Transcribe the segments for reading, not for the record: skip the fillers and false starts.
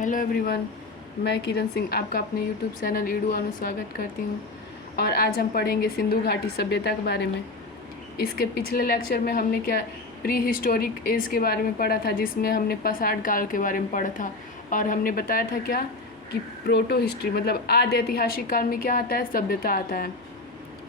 Hello everyone, मैं किरण सिंह आपका अपने यूट्यूब चैनल ईडू में स्वागत करती हूँ। और आज हम पढ़ेंगे सिंधु घाटी सभ्यता के बारे में। इसके पिछले लेक्चर में हमने क्या प्री हिस्टोरिक एज के बारे में पढ़ा था, जिसमें हमने पाषाण काल के बारे में पढ़ा था। और हमने बताया था क्या कि प्रोटो हिस्ट्री मतलब आदि ऐतिहासिक काल में क्या आता है, सभ्यता आता है।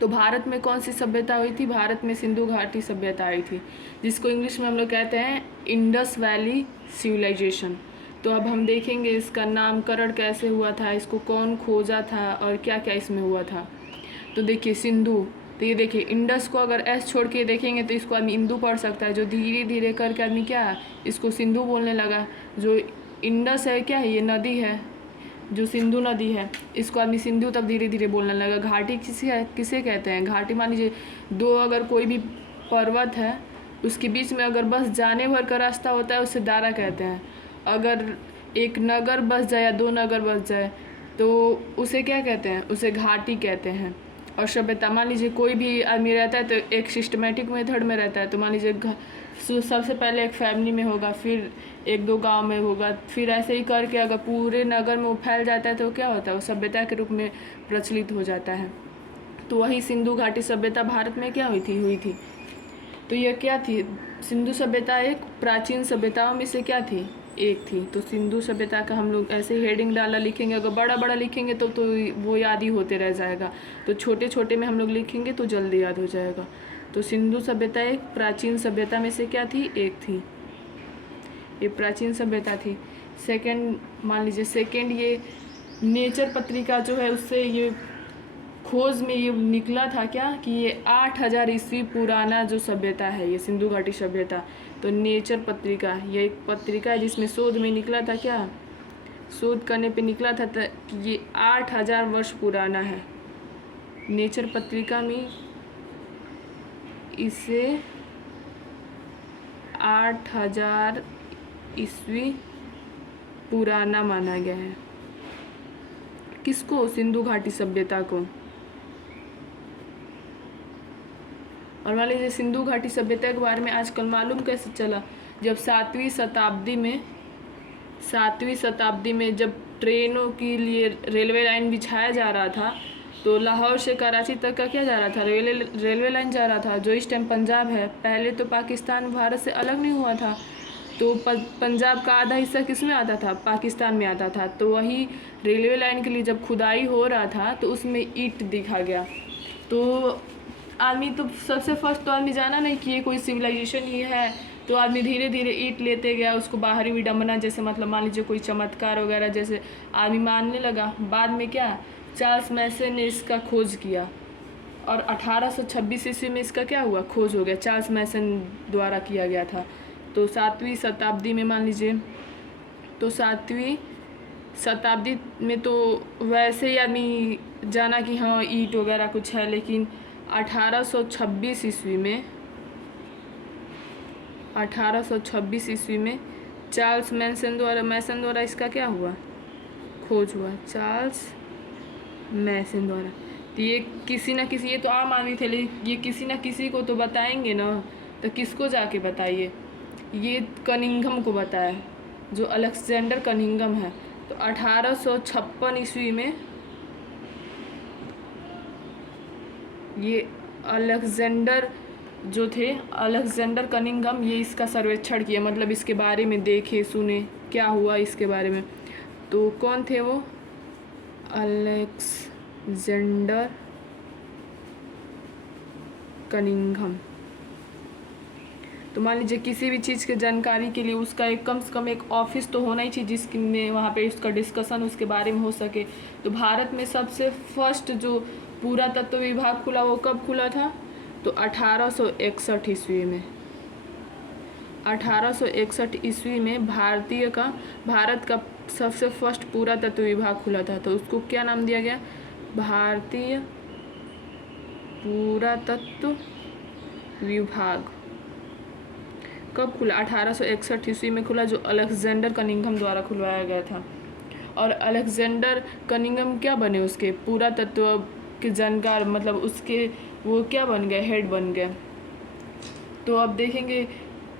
तो भारत में कौन सी सभ्यता हुई थी? भारत में सिंधु घाटी सभ्यता आई थी, जिसको इंग्लिश में हम लोग कहते हैं इंडस वैली सिविलाइजेशन। तो अब हम देखेंगे इसका नामकरण कैसे हुआ था, इसको कौन खोजा था और क्या क्या इसमें हुआ था। तो देखिए सिंधु, तो ये देखिए इंडस को अगर एस छोड़ के देखेंगे तो इसको आदमी इंदु पढ़ सकता है। जो धीरे धीरे करके आदमी क्या इसको सिंधु बोलने लगा। जो इंडस है क्या है, ये नदी है, जो सिंधु नदी है इसको आदमी सिंधु तब धीरे धीरे बोलने लगा। घाटी किसे कहते हैं? घाटी मान लीजिए दो अगर कोई भी पर्वत है उसके बीच में अगर बस जाने भर का रास्ता होता है उसे दारा कहते हैं। अगर एक नगर बस जाए या दो नगर बस जाए तो उसे क्या कहते हैं? उसे घाटी कहते हैं। और सभ्यता मान लीजिए कोई भी आदमी रहता है तो एक सिस्टमेटिक मेथड में रहता है। तो मान लीजिए सबसे पहले एक फैमिली में होगा, फिर एक दो गांव में होगा, फिर ऐसे ही करके अगर पूरे नगर में वो फैल जाता है तो क्या होता है? वो सभ्यता के रूप में प्रचलित हो जाता है। तो वही सिंधु घाटी सभ्यता भारत में क्या हुई थी। तो यह क्या थी? सिंधु सभ्यता एक प्राचीन सभ्यताओं में से क्या थी? एक थी। तो सिंधु सभ्यता का हम लोग ऐसे हेडिंग डाला लिखेंगे। अगर बड़ा बड़ा लिखेंगे तो वो याद ही होते रह जाएगा। तो छोटे छोटे में हम लोग लिखेंगे तो जल्दी याद हो जाएगा। तो सिंधु सभ्यता एक प्राचीन सभ्यता में से क्या थी? एक थी। ये प्राचीन सभ्यता थी। सेकंड मान लीजिए सेकंड ये नेचर पत्रिका जो है उससे ये खोज में ये निकला था क्या कि ये 8000 ईस्वी पुराना जो सभ्यता है ये सिंधु घाटी सभ्यता। तो नेचर पत्रिका ये एक पत्रिका है जिसमें शोध में निकला था क्या, शोध करने पे निकला था कि ये 8000 वर्ष पुराना है। नेचर पत्रिका में इसे 8000 ईस्वी पुराना माना गया है। किसको? सिंधु घाटी सभ्यता को। और मान लीजिए सिंधु घाटी सभ्यता के बारे में आजकल मालूम कैसे चला? जब 7वीं शताब्दी में जब ट्रेनों के लिए रेलवे लाइन बिछाया जा रहा था तो लाहौर से कराची तक का क्या जा रहा था? रेलवे लाइन जा रहा था, जो इस टाइम पंजाब है। पहले तो पाकिस्तान भारत से अलग नहीं हुआ था, तो पंजाब का आधा हिस्सा किस में आता था? पाकिस्तान में आता था। तो वही रेलवे लाइन के लिए जब खुदाई हो रहा था तो उसमें ईंट दिखा गया। तो आदमी तो सबसे फर्स्ट तो आदमी जाना नहीं कि ये कोई सिविलाइजेशन ही है। तो आदमी धीरे धीरे ईंट लेते गया, उसको बाहरी विडम्बना जैसे मतलब मान लीजिए कोई चमत्कार वगैरह जैसे आदमी मानने लगा। बाद में क्या चार्ल्स मैसन ने इसका खोज किया और 1826 ईस्वी में इसका क्या हुआ? खोज हो गया। चार्ल्स मैसन द्वारा किया गया था। तो 7वीं शताब्दी में मान लीजिए, तो 7वीं शताब्दी में तो वैसे ही आदमी जाना कि हाँ ईंट वगैरह कुछ है। लेकिन 1826 ईस्वी में चार्ल्स मैसन द्वारा इसका क्या हुआ? खोज हुआ। चार्ल्स मैसन द्वारा। तो ये किसी न किसी, ये तो आम आदमी थे लेकिन ये किसी न किसी को तो बताएंगे ना। तो किसको जाके बताइए? ये कनिंघम को बताया, जो अलेक्जेंडर कनिंघम है। तो 1856 ईस्वी में ये अलेक्जेंडर जो थे, अलेक्जेंडर कनिंघम, ये इसका सर्वेक्षण किया, मतलब इसके बारे में देखे सुने क्या हुआ इसके बारे में। तो कौन थे वो? Alexander Cunningham. तो मान लीजिए किसी भी चीज़ की जानकारी के लिए उसका एक कम से कम एक ऑफिस तो होना ही चाहिए जिसमें वहाँ पे उसका डिस्कशन उसके बारे में हो सके। तो भारत में सबसे फर्स्ट जो पुरातत्व विभाग खुला वो कब खुला था? तो 1861 ईस्वी में। 1861 ईस्वी में भारत का सबसे फर्स्ट पुरातत्व विभाग खुला था। तो उसको क्या नाम दिया गया? भारतीय पुरातत्व विभाग। कब खुला? 1861 ईस्वी में खुला, जो अलेक्जेंडर कनिंघम द्वारा खुलवाया गया था। और अलेक्जेंडर कनिंघम क्या बने? उसके पुरातत्व के जानकार, मतलब उसके वो क्या बन गए? हेड बन गए। तो अब देखेंगे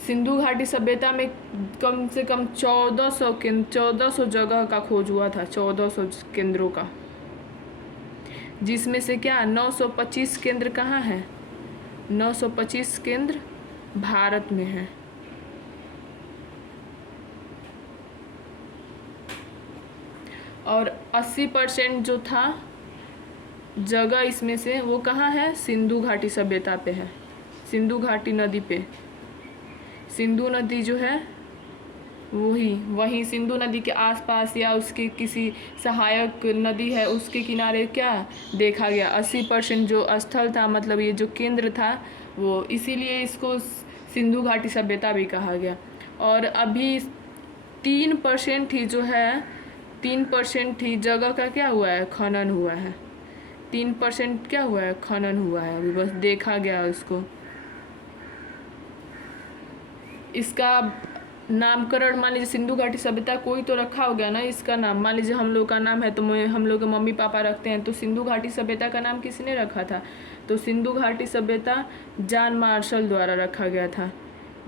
सिंधु घाटी सभ्यता में कम से कम 1400 जगह का खोज हुआ था, 1400 केंद्रों का, जिसमें से क्या 925 केंद्र कहाँ है, 925 केंद्र भारत में है। और 80% जो था जगह इसमें से वो कहाँ है, सिंधु घाटी सभ्यता पे है, सिंधु घाटी नदी पे। सिंधु नदी जो है वही सिंधु नदी के आसपास या उसके किसी सहायक नदी है उसके किनारे क्या देखा गया। 80% जो स्थल था, मतलब ये जो केंद्र था वो, इसीलिए इसको सिंधु घाटी सभ्यता भी कहा गया। और अभी 3% ही जो है, 3% ही जगह का क्या हुआ है, खनन हुआ है। 3% क्या हुआ है, खनन हुआ है, अभी बस देखा गया उसको। इसका नामकरण मान लीजिए सिंधु घाटी सभ्यता कोई तो रखा हो गया ना इसका नाम। मान लीजिए हम लोग का नाम है तो हम लोग के मम्मी पापा रखते हैं, तो सिंधु घाटी सभ्यता का नाम किसने रखा था, तो सिंधु घाटी सभ्यता जॉन मार्शल द्वारा रखा गया था।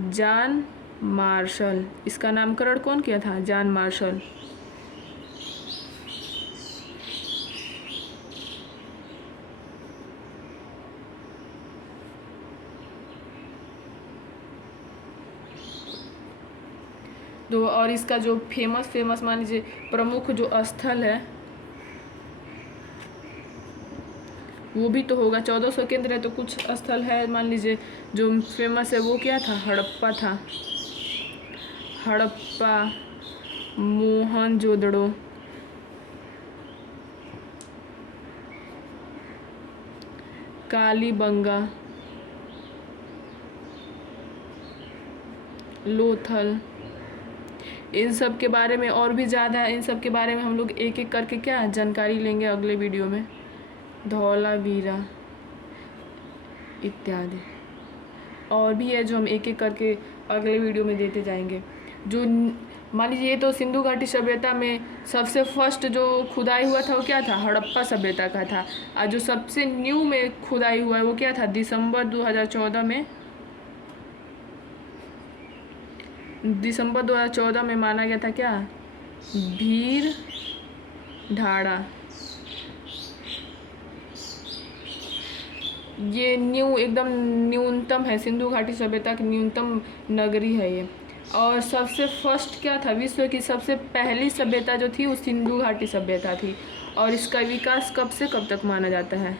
जॉन मार्शल, इसका नामकरण कौन किया था, जॉन मार्शल। तो और इसका जो फेमस मान लीजिए प्रमुख जो स्थल है वो भी तो होगा। 1400 केंद्र है तो कुछ स्थल है, मान लीजिए जो फेमस है वो क्या था, हड़प्पा था, हड़प्पा, मोहनजोदड़ो, कालीबंगा, लोथल। इन सब के बारे में और भी ज़्यादा, इन सब के बारे में हम लोग एक एक करके क्या जानकारी लेंगे अगले वीडियो में। धौलावीरा इत्यादि और भी है जो हम एक एक करके अगले वीडियो में देते जाएंगे। जो मान लीजिए ये तो सिंधु घाटी सभ्यता में सबसे फर्स्ट जो खुदाई हुआ था वो क्या था, हड़प्पा सभ्यता का था। और जो सबसे न्यू में खुदाई हुआ है वो क्या था, दिसंबर 2014 में माना गया था क्या, भीर ढाड़ा। ये एकदम न्यूनतम है, सिंधु घाटी सभ्यता की न्यूनतम नगरी है ये। और सबसे फर्स्ट क्या था, विश्व की सबसे पहली सभ्यता जो थी वो सिंधु घाटी सभ्यता थी। और इसका विकास कब से कब तक माना जाता है,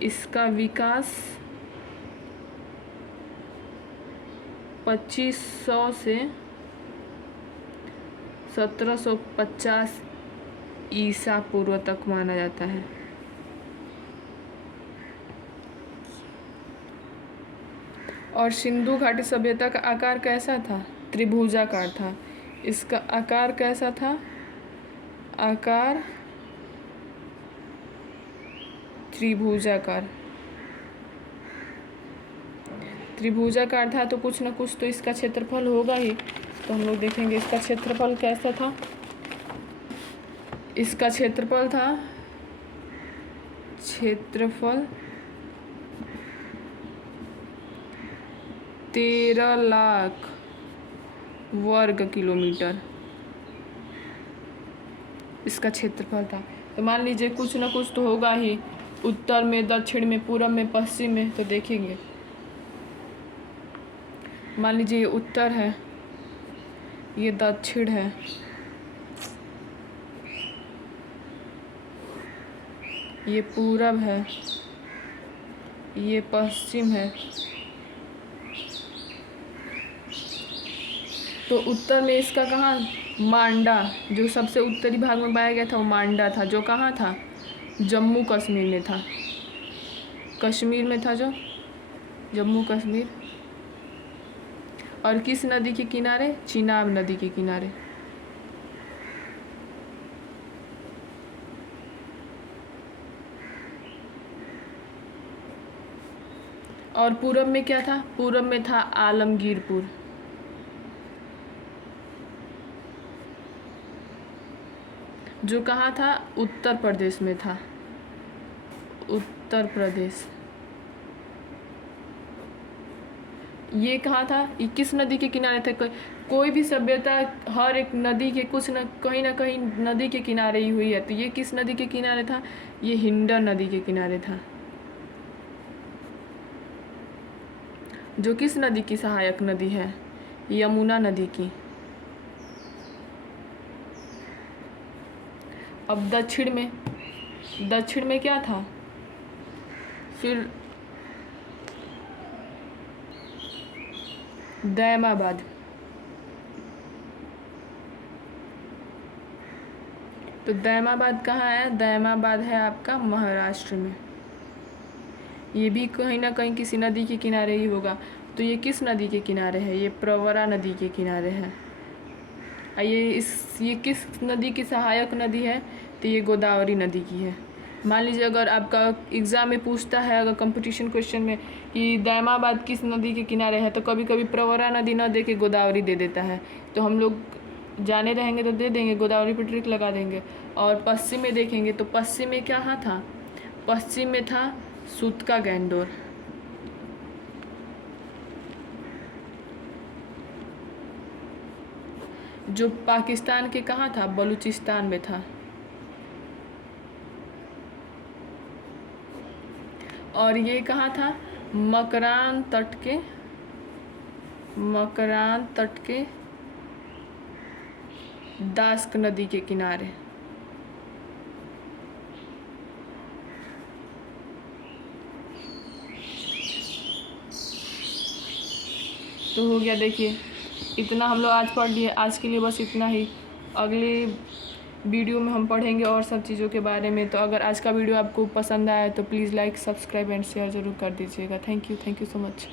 इसका विकास 2500 से 1750 ईसा पूर्व तक माना जाता है। और सिंधु घाटी सभ्यता का आकार कैसा था, त्रिभुजाकार था। इसका आकार कैसा था, आकार त्रिभुजाकार था। तो कुछ ना कुछ तो इसका क्षेत्रफल होगा ही। तो हम लोग देखेंगे इसका क्षेत्रफल कैसा था। इसका क्षेत्रफल था 13 लाख वर्ग किलोमीटर इसका क्षेत्रफल था। तो मान लीजिए कुछ ना कुछ तो होगा ही, उत्तर में, दक्षिण में, पूर्व में, पश्चिम में। तो देखेंगे मान लीजिए ये उत्तर है, ये दक्षिण है, ये पूरब है, ये पश्चिम है। तो उत्तर में इसका कहाँ, मांडा, जो सबसे उत्तरी भाग में पाया गया था वो मांडा था, जो कहाँ था, जम्मू कश्मीर में था, कश्मीर में था, जो जम्मू कश्मीर। और किस नदी के किनारे, चिनाब नदी के किनारे। और पूरब में क्या था, पूरब में था आलमगीरपुर। जो कहाँ था, उत्तर प्रदेश में था, उत्तर प्रदेश। ये कहाँ था, ये किस नदी के किनारे था? कोई भी सभ्यता हर एक नदी के कुछ न कहीं नदी के किनारे ही हुई है। तो ये किस नदी के किनारे था? ये हिंडन नदी के किनारे था, जो किस नदी की सहायक नदी है? यमुना नदी की। अब दक्षिण में क्या था? फिर दैमाबाद। तो दैमाबाद कहाँ है? दैमाबाद है आपका महाराष्ट्र में। ये भी कहीं ना कहीं किसी नदी के किनारे ही होगा। तो ये किस नदी के किनारे है? ये प्रवरा नदी के किनारे है। ये किस नदी की सहायक नदी है? तो ये गोदावरी नदी की है। मान लीजिए अगर आपका एग्ज़ाम में पूछता है, अगर कंपटीशन क्वेश्चन में कि दैमाबाद किस नदी के किनारे है, तो कभी कभी प्रवरा नदी न दे के गोदावरी दे देता है। तो हम लोग जाने रहेंगे तो दे देंगे, गोदावरी पर ट्रिक लगा देंगे। और पश्चिम में देखेंगे तो पश्चिम में क्या था? पश्चिम में था सूतका गैंडोर। जो पाकिस्तान के कहाँ था? बलूचिस्तान में था। और ये कहाँ था? मकरान तट के दास्क नदी के किनारे। तो हो गया, देखिए इतना हम लोग आज पढ़ लिए। आज के लिए बस इतना ही। अगले वीडियो में हम पढ़ेंगे और सब चीज़ों के बारे में। तो अगर आज का वीडियो आपको पसंद आया तो please like, subscribe and share ज़रूर कर दीजिएगा। Thank you so much.